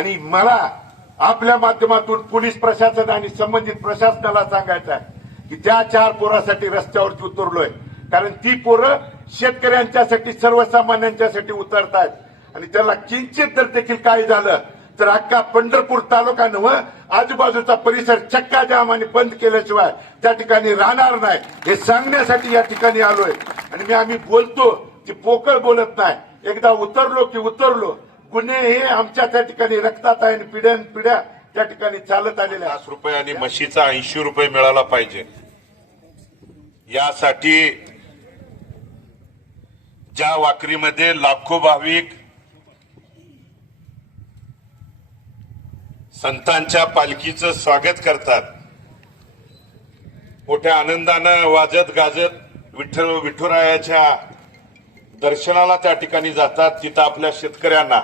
आणि मला आपल्या माध्यमातून पोलीस प्रशासन आणि संबंधित प्रशासनाला सांगायचं आहे की त्या 4 पोरासाठी रस्त्यावरती उतरलोय, कारण ती पोरं शेतकऱ्यांच्यासाठी सर्वसामान्यांच्यासाठी उतरतायत आणि त्याला किंचित जर देखील काही झालं तर अख्खा पंढरपूर तालुका नव्हे आजूबाजूचा परिसर चक्का जाम आणि बंद केल्याशिवाय त्या ठिकाणी राहणार नाही हे सांगण्यासाठी या ठिकाणी आलोय। आणि आम्ही बोलतो की पोकळ बोलत नाही, एकदा उतरलो की उतरलो। गुन्हे हे आमच्या त्या ठिकाणी रक्तात आहे आणि पिढ्यानपिढ्या त्या ठिकाणी चालत आलेल्या। 50 रुपये आणि म्हशीचा 80 रुपये मिळाला पाहिजे यासाठी ज्या वाकरीमध्ये लाखो भाविक संतांच्या पालखीचं स्वागत करतात, मोठ्या आनंदानं वाजत गाजत विठुरायाच्या दर्शनाला त्या ठिकाणी जातात, तिथं आपल्या शेतकऱ्यांना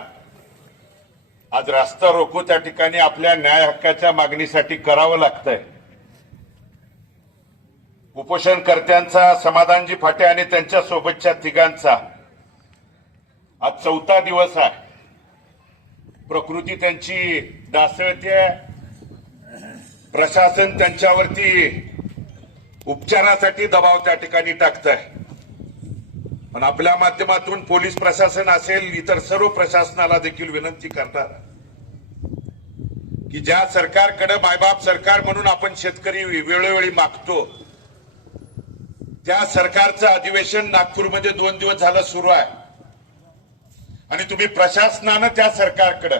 आज रास्ता रोको त्या ठिकाणी आपल्या न्याय हक्काच्या मागणीसाठी करावं लागतंय। उपोषणकर्त्यांचा समाधानजी फाटे आणि त्यांच्या सोबतच्या तिघांचा आज 4था दिवस आहे। प्रकृती त्यांची ढासळते, प्रशासन त्यांच्यावरती उपचारासाठी दबाव त्या ठिकाणी टाकतंय। पण आपल्या माध्यमातून पोलीस प्रशासन असेल इतर सर्व प्रशासनाला देखील विनंती करतात की ज्या सरकारकडे मायबाप सरकार म्हणून आपण शेतकरी वेळोवेळी मागतो त्या सरकारचं अधिवेशन नागपूरमध्ये 2 दिवस झालं सुरू आहे आणि तुम्ही प्रशासनानं त्या सरकारकडे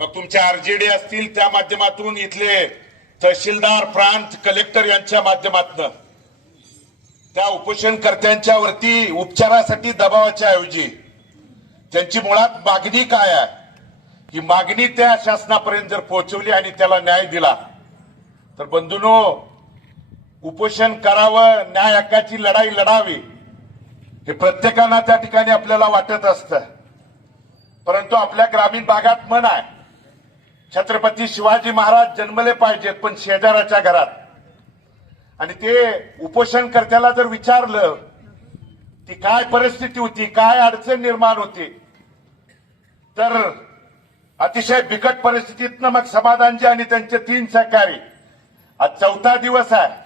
मग तुमच्या आरजेडी असतील त्या माध्यमातून इथले तहसीलदार प्रांत कलेक्टर यांच्या माध्यमातून त्या उपोषणकर्त्यांच्या वरती उपचारासाठी दबावाच्या ऐवजी त्यांची मुळात मागणी काय आहे ही मागणी त्या शासनापर्यंत जर पोहोचवली आणि त्याला न्याय दिला तर बंधूंनो उपोषण करावं, न्याय हक्काची लढाई लढावी हे प्रत्येकाला त्या ठिकाणी आपल्याला वाटत असतं। परंतु आपल्या ग्रामीण भागात म्हण आहे छत्रपती शिवाजी महाराज जन्मले पाहिजेत पण शेजाऱ्याच्या घरात। आणि ते उपोषणकर्त्याला जर विचारलं ती काय परिस्थिती होती, काय अडचण निर्माण होती, तर अतिशय बिकट परिस्थितीतनं मग समाधानजी आणि त्यांचे 3 सहकारी आज 4था दिवस आहे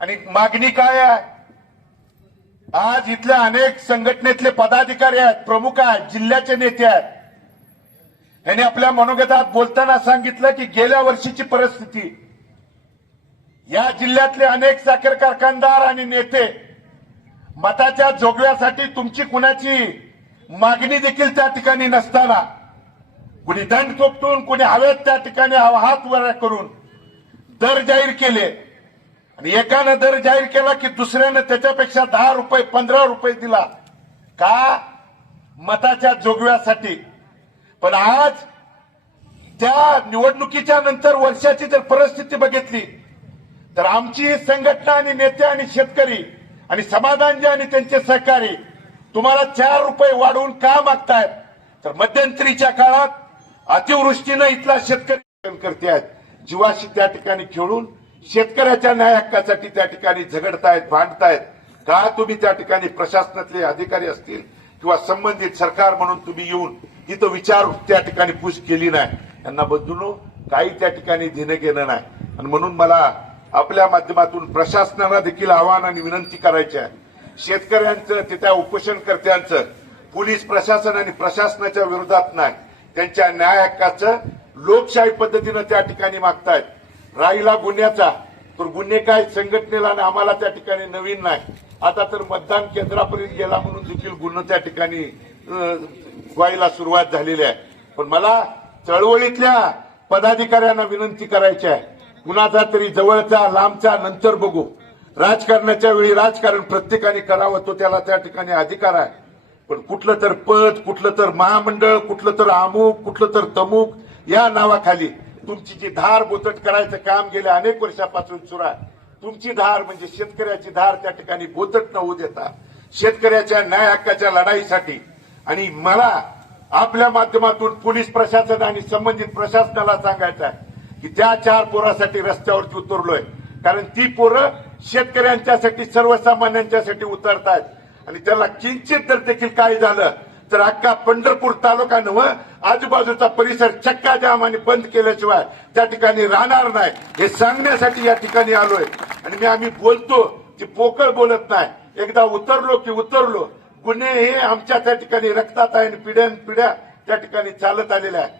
आणि मागणी काय आहे। आज इथल्या अनेक संघटनेतले पदाधिकारी आहेत, प्रमुख आहेत, जिल्ह्याचे नेते आहेत, यांनी आपल्या मनोगतात बोलताना सांगितलं की गेल्या वर्षीची परिस्थिती या जिल्ह्यातले अनेक साखर कारखानदार आणि नेते मताच्या जोगव्यासाठी तुमची कुणाची मागणी देखील त्या ठिकाणी नसताना कुणी दंड थोपटून कुणी हवेत त्या ठिकाणी हात वर करून दर जाहीर केले आणि एकानं दर जाहीर केला की दुसऱ्यानं त्याच्यापेक्षा 10 रुपये 15 रुपये दिला का मताच्या जोगव्यासाठी। पण आज त्या निवडणुकीच्या नंतर वर्षाची जर परिस्थिती बघितली तर आमची संघटना आणि नेते आणि शेतकरी आणि समाधानजी आणि त्यांचे सहकारी तुम्हाला 4 रुपये वाढवून का मागतायत तर मध्यंतरीच्या काळात अतिवृष्टीनं इथला शेतकरी करते आहेत, जीवाशी त्या ठिकाणी खेळून शेतकऱ्याच्या न्याय हक्कासाठी त्या ठिकाणी झगडतायत, भांडतायत का। तुम्ही त्या ठिकाणी प्रशासनातले अधिकारी असतील किंवा संबंधित सरकार म्हणून तुम्ही येऊन इथं विचार त्या ठिकाणी पूछ केली नाही। यांना बंधूंनो काही त्या ठिकाणी देणं घेणं नाही आणि म्हणून मला आपल्या माध्यमातून प्रशासनाला देखील आवाहन आणि विनंती करायची आहे। शेतकऱ्यांचं त्या उपोषणकर्त्यांचं पोलीस प्रशासन आणि प्रशासनाच्या विरोधात नाही, त्यांच्या न्याय हक्काचं लोकशाही पद्धतीनं त्या ठिकाणी मागतायत। राहिला गुन्ह्याचा तर गुन्हे काय संघटनेला आणि आम्हाला त्या ठिकाणी नवीन नाही, आता तर मतदान केंद्रापर्यंत गेला म्हणून देखील गुन्हा त्या ठिकाणी व्हायला सुरुवात झालेली आहे। पण मला चळवळीतल्या पदाधिकाऱ्यांना विनंती करायची आहे, कुणाचा तरी जवळचा लांबचा नंतर बघू, राजकारणाच्या वेळी राजकारण प्रत्येकाने करावं तो त्याला त्या ठिकाणी अधिकार आहे। पण कुठलं तर पद, कुठलं तर महामंडळ, कुठलं तर अमुक, कुठलं तर तमुक या नावाखाली तुमची जी धार बोचट करायचं काम गेल्या अनेक वर्षापासून सुरू आहे, तुमची धार म्हणजे शेतकऱ्याची धार त्या ठिकाणी बोचट न होऊ देता शेतकऱ्याच्या न्याय हक्काच्या लढाईसाठी आणि मला आपल्या माध्यमातून पोलीस प्रशासन आणि संबंधित प्रशासनाला सांगायचं आहे की त्या 4 पोरासाठी रस्त्यावरती उतरलोय, कारण ती पोरं शेतकऱ्यांच्यासाठी सर्वसामान्यांच्यासाठी उतरतायत आणि त्याला किंचित जर देखील काही झालं तर अख्खा पंढरपूर तालुका नव्हे आजूबाजूचा परिसर चक्का जाम आणि बंद केल्याशिवाय त्या ठिकाणी राहणार नाही हे सांगण्यासाठी या ठिकाणी आलोय. आणि आम्ही बोलतो की पोकळ बोलत नाही. एकदा उतरलो की उतरलो. गुन्हे हे आमच्या त्या ठिकाणी रक्तात आहे आणि पिढ्यानपिढ्या त्या ठिकाणी चालत आलेल्या आहे.